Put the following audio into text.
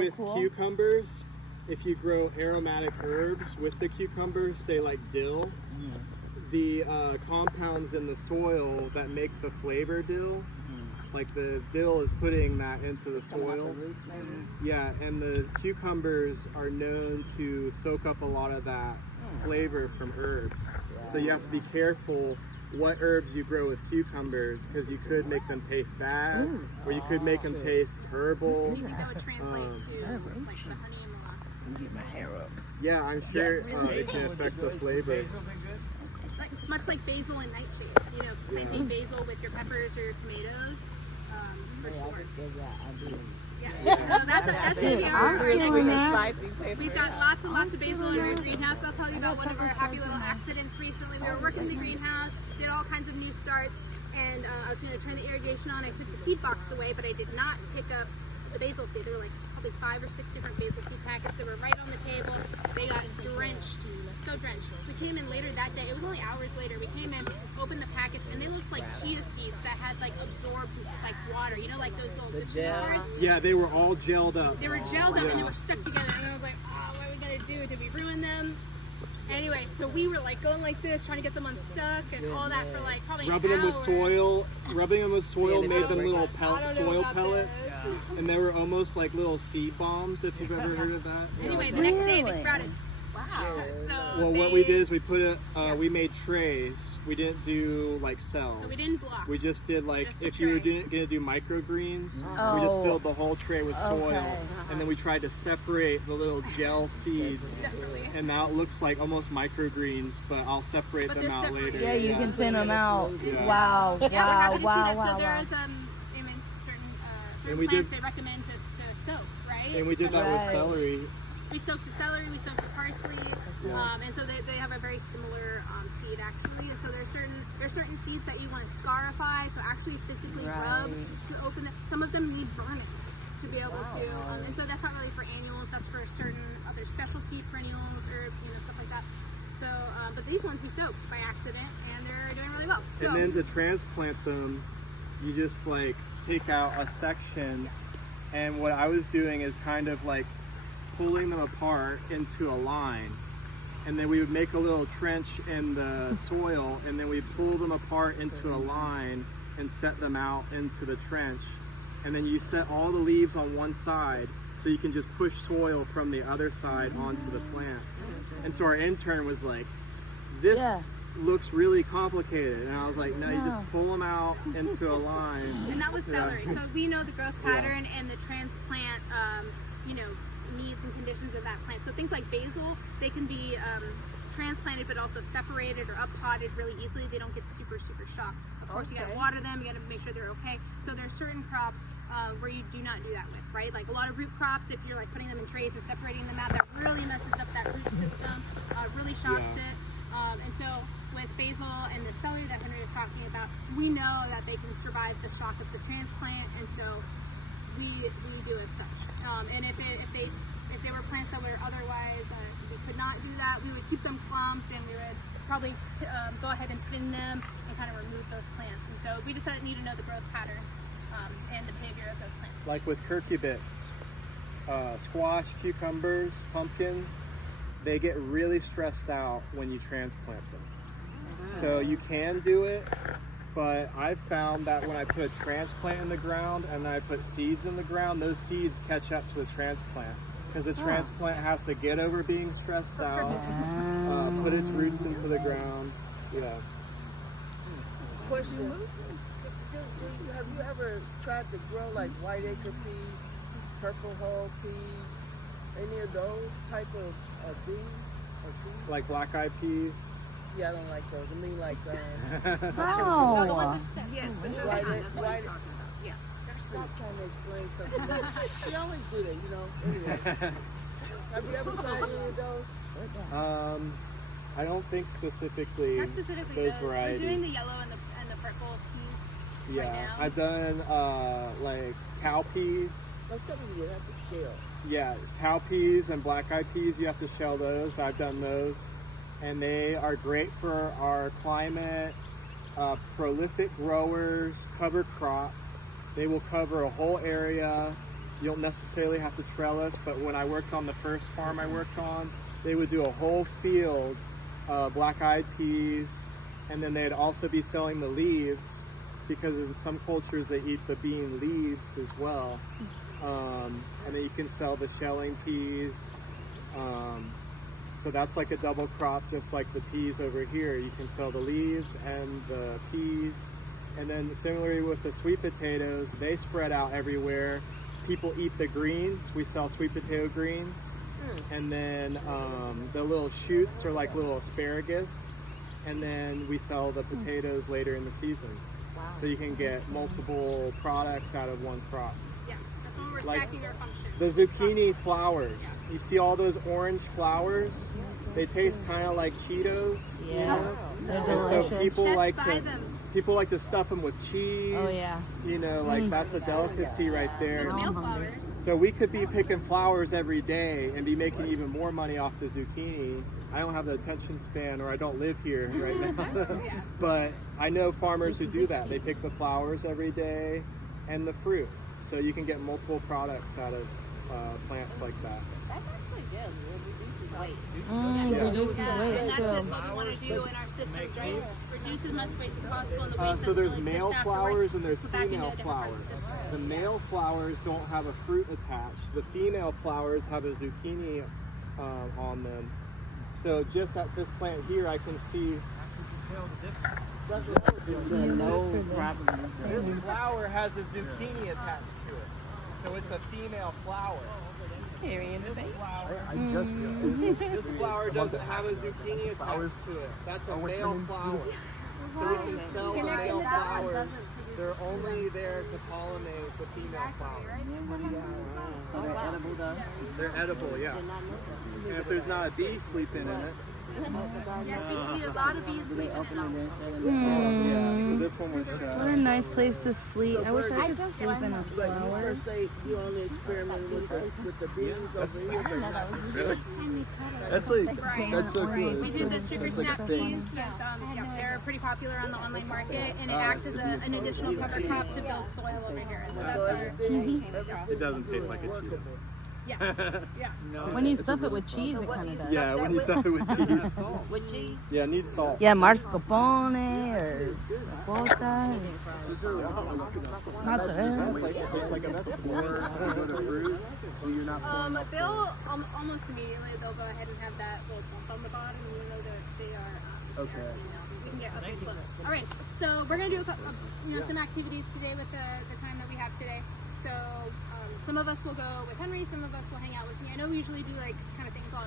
with cucumbers, if you grow aromatic herbs with the cucumbers, say like dill, the compounds in the soil that make the flavor dill, like the dill is putting that into the soil. Yeah, and the cucumbers are known to soak up a lot of that flavor from herbs. So you have to be careful what herbs you grow with cucumbers, because you could make them taste bad, or you could make them taste herbal. Do you think that would translate to like the honey and molasses? Get my hair up. Yeah, I'm sure it can affect the flavor. Like, much like basil and nightshades, you know, planting basil with your peppers or your tomatoes. For sure. Yeah, so that's who we are. We've got lots and lots of basil in our greenhouse. I'll tell you about one of our happy little accidents recently. We were working in the greenhouse, did all kinds of new starts, and I was going to turn the irrigation on. I took the seed box away, but I did not pick up the basil seed. There were like probably 5 or 6 different basil seed packets that were right on the table. They got drenched, so drenched. We came in later that day. It was only hours later. We came in, opened the packets, and they looked like chia seeds that had like absorbed like water. You know, like those little chia birds? Yeah, they were all gelled up. They were gelled up and they were stuck together. And I was like, oh, what are we gonna do? Did we ruin them? Anyway, so we were like going like this, trying to get them unstuck and all that for like probably Rubbing an them hour. with soil, made them little I don't know soil about pellets, this. and they were almost like little seed bombs. If you've ever heard of that. Anyway, the next day they sprouted. Wow. So Well, what we did is we put it. We made trays. We didn't do like cells. So we didn't block. We just did like Just a if you were tray. gonna do microgreens, we just filled the whole tray with soil, and then we tried to separate the little gel seeds. Desperately. And now it looks like almost microgreens, but I'll separate But them they're out separated. later. Yeah, you can thin them out. Yeah. Wow, Yeah, we're wow, happy to see that. wow, So wow. there's certain we plants did- they recommend to soak, right? And we did that Right. with celery. We soak the celery, we soak the parsley, and so they have a very similar seed actually. And so there's certain seeds that you want to scarify, so actually physically rub to open it. Some of them need burning to be able to, and so that's not really for annuals. That's for certain other specialty perennials, herbs, you know, stuff like that. So, but these ones we soaked by accident, and they're doing really well. So, And then to transplant them, you just like take out a section, and what I was doing is kind of like pulling them apart into a line, and then we would make a little trench in the soil, and then we pull them apart into a line and set them out into the trench, and then you set all the leaves on one side so you can just push soil from the other side onto the plants. And so our intern was like, this looks really complicated, and I was like, no, you just pull them out into a line. and that was celery. So we know the growth pattern and the transplant, you know, needs and conditions of that plant. So things like basil, they can be transplanted but also separated or up potted really easily. They don't get super shocked. Of course, you gotta water them, you gotta make sure they're okay. So there are certain crops where you do not do that with, right? Like a lot of root crops, if you're like putting them in trays and separating them out, that really messes up that root system, really shocks it. And so with basil and the celery that Henry was talking about, we know that they can survive the shock of the transplant, and so we do as such. And if they were plants that were otherwise we could not do that, we would keep them clumped, and we would probably go ahead and thin them and kind of remove those plants. And so we just need to know the growth pattern and the behavior of those plants. Like with curcubits, squash, cucumbers, pumpkins, they get really stressed out when you transplant them. So you can do it, but I've found that when I put a transplant in the ground and then I put seeds in the ground, those seeds catch up to the transplant, because the transplant has to get over being stressed out, put its roots into the ground. Question. Have you ever tried to grow like white acre peas, purple hull peas, any of those type of beans or peas? Like black eyed peas. Yeah, I don't like those. I mean like Oh. Yes, but white, white, Yeah. stop trying to explain something. We always do that, you know. Anyway. Have you ever tried any of those? I don't think specifically Not specifically those those. varieties. We're doing the yellow and the purple peas Yeah, right now. I've done like cow peas. That's something you have to shell. Yeah, cow peas and black eyed peas, you have to shell those. I've done those. And they are great for our climate, prolific growers, cover crop. They will cover a whole area. You don't necessarily have to trellis, but when I worked on the first farm I worked on, they would do a whole field black-eyed peas, and then they'd also be selling the leaves, because in some cultures they eat the bean leaves as well. And then you can sell the shelling peas. So that's like a double crop, just like the peas over here. You can sell the leaves and the peas. And then similarly with the sweet potatoes, they spread out everywhere. People eat the greens. We sell sweet potato greens. And then the little shoots are like little asparagus. And then we sell the potatoes later in the season. So you can get multiple products out of one crop. Yeah, that's when we're Like stacking our function. The zucchini flowers. You see all those orange flowers? They taste kind of like Cheetos. you Yeah. know? They're And so delicious. people Chefs like buy to them. stuff them with cheese. Oh, yeah. You know, like that's a delicacy right So there. the male flowers. So we could be picking flowers every day and be making even more money off the zucchini. I don't have the attention span, or I don't live here right now. But I know farmers who do that. They pick the flowers every day and the fruit. So you can get multiple products out of plants like that. That's actually good. It reduces waste. Yeah. Reduces Yeah, waste and that's too. what we want to do in our systems, right? Reduce as much waste as possible in the waste So there's that's male afterwards, flowers and there's put back into female a different part of flowers. the system. The male flowers don't have a fruit attached. The female flowers have a zucchini on them. So just at this plant here, I can see No problem. this flower has a zucchini attached to it. So it's a female flower. This flower doesn't have a zucchini attached to it. That's a male flower. So we can sell the male flowers. They're only there to pollinate the female flowers. Are they edible though? They're edible, yeah. And if there's not a bee sleeping in it, Yes, we see a lot of bees sleeping in them. yeah. So this one was. What a nice place to sleep. I wish I could sleep in a Like you flower. first say you only experimented with the beans over here, but That's like that's so cool. We do the sugar snap peas. Yes, they're pretty popular on the online market, and it acts as an additional cover crop to build soil over here. And so that's our It doesn't taste like a Cheeto. yes, yeah. When you stuff it with cheese, it kind of does. Yeah, when you stuff it with cheese. With cheese? Yeah, it needs salt. Yeah, mascarpone or ricota. Mozzarella. Like it tastes like a vegetable. Go to fruit. So you're not pouring up. They'll almost immediately they'll go ahead and have that little bump on the bottom, and you know that they are. Okay. We can get up close. All right, so we're gonna do some activities today with the time that we have today. So some of us will go with Henry, some of us will hang out with me. I know we usually do like kind of things all